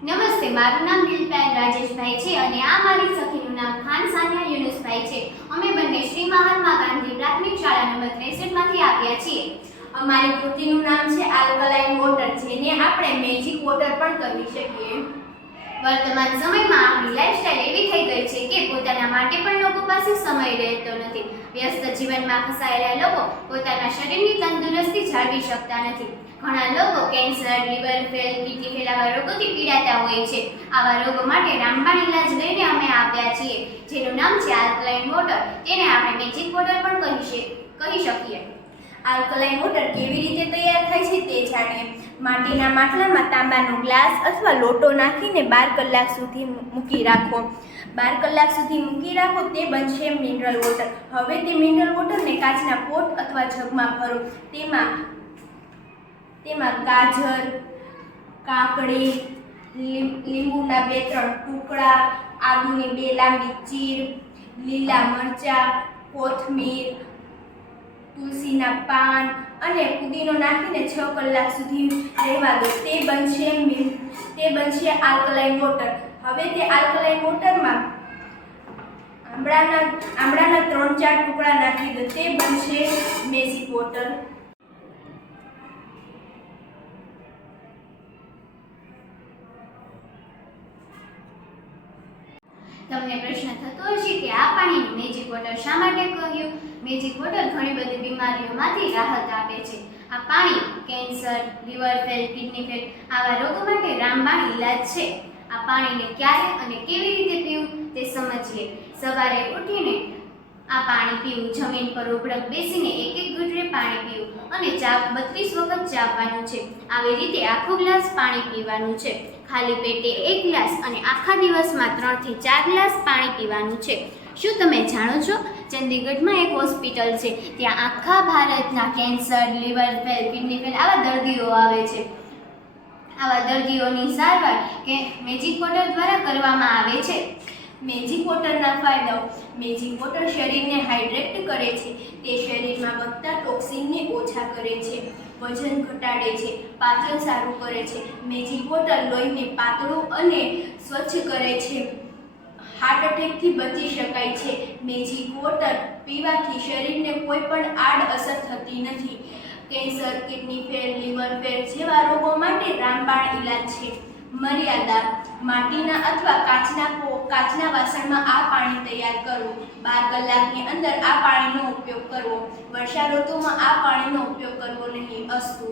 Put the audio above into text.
નમસ્તે, મારું નામ દિલપેન રાજેશભાઈ છે અને આ મારી સખીનું નામ ખાન સાનિયા યુનુસભાઈ છે. અમે બંને શ્રી મહાત્મા ગાંધી પ્રાથમિક શાળા નંબર 63 માંથી આવ્યા છીએ. અમારી કૃતિનું નામ છે આલ્કલાઇન વોટર, જેને આપણે મેજિક વોટર પણ કહી શકીએ. વર્તમાન સમયમાં આપણી લાઈફસ્ટાઈલ એવી થઈ ગઈ છે કે પોતાના માટે પણ લોકો પાસે સમય રહેતો નથી. વ્યસ્ત જીવનમાં ફસાયેલા લોકો પોતાના શરીરની તંદુરસ્તી જાળવી શકતા નથી. ઘણા લોકો cancer, liver fail, kidney fail આવા રોગોથી પીડાતા હોય છે. આવા રોગો માટે રામબાણ ઇલાજ લઈને અમે આવ્યા છીએ, જેનું નામ છે આલ્કલાઇન વોટર. તેને આપણે મેજિક વોટર પણ કહી શકીએ. આલ્કલાઇન વોટર કેવી રીતે તૈયાર થાય છે તે જાણીએ. માટીના માટલામાં તાંબાનો ગ્લાસ અથવા લોટો નાખીને 12 કલાક સુધી મૂકી રાખો. 12 કલાક સુધી મૂકી રાખો, તે બનશે મિનરલ વોટર. હવે તે મિનરલ વોટરને કાચના પોટ અથવા જગમાં ભરો. તેમાં ગાજર, કાકડી, લીંબુના 2-3 ટુકડા, આદુની 2 લાંબી ચીર, લીલા મરચાં, કોથમીર, તુલસીના પાન અને પુદીનો નાખીને 6 કલાક સુધી રહેવા દો. તે બનશે આલ્કલાઇન વોટર. હવે તે આલ્કલાઇન વોટરમાં આમળાના 3-4 ટુકડા નાખી દો. તે બનશે મેજિક વોટર. તમને પ્રશ્ન થતો હશે કે આ પાણીને મેજિક વોટર શા માટે કહ્યું? મેજિક વોટર ઘણી બધી બીમારીઓમાંથી રાહત આપે છે. આ પાણી cancer, liver fail, kidney fail આવા રોગો માટે રામબાણ ઇલાજ છે. આ પાણીને ક્યારે અને કેવી રીતે પીવું તે સમજીએ. સવારે ઉઠીને આ પાણી પીવું, જમીન પર ઉભડક બેસીને 1-1 ઘૂંટડે પાણી પીવું અને 32 વખત ચાવવાનું છે. આવી રીતે આખો ગ્લાસ પાણી પીવાનું છે. ખાલી પેટે 1 ગ્લાસ અને આખા દિવસમાં 3 થી 4 ગ્લાસ પાણી પીવાનું છે. શું તમે જાણો છો, ચંદીગઢમાં એક હોસ્પિટલ છે, ત્યાં આખા ભારતના cancer, liver fail, kidney fail આવા દર્દીઓ આવે છે. આવા દર્દીઓની સારવાર કે મેજિક વોટર દ્વારા કરવામાં આવે છે. મેજિક વોટરના ફાયદાઓ. મેજિક વોટર શરીરને હાઇડ્રેટ કરે છે. તે શરીરમાં વધતા ટોક્સિનને ઓછા કરે છે, વજન ઘટાડે છે, પાચન સારું કરે છે. મેજિક વોટર લોહીને પાતળું અને સ્વચ્છ કરે છે. હાર્ટ એટેકથી બચી શકાય છે. મેજિક વોટર પીવાથી શરીરને કોઈ પણ આડઅસર થતી નથી. Cancer, kidney fail, liver fail જેવા રોગો માટે રામબાણ ઇલાજ છે. મર્યાદા. માટીના અથવા કાચના વાસણમાં આ પાણી તૈયાર કરવું. 12 કલાકની અંદર આ પાણીનો ઉપયોગ કરવો. વર્ષા ઋતુમાં આ પાણીનો ઉપયોગ કરવો નહીં. અસ્તુ.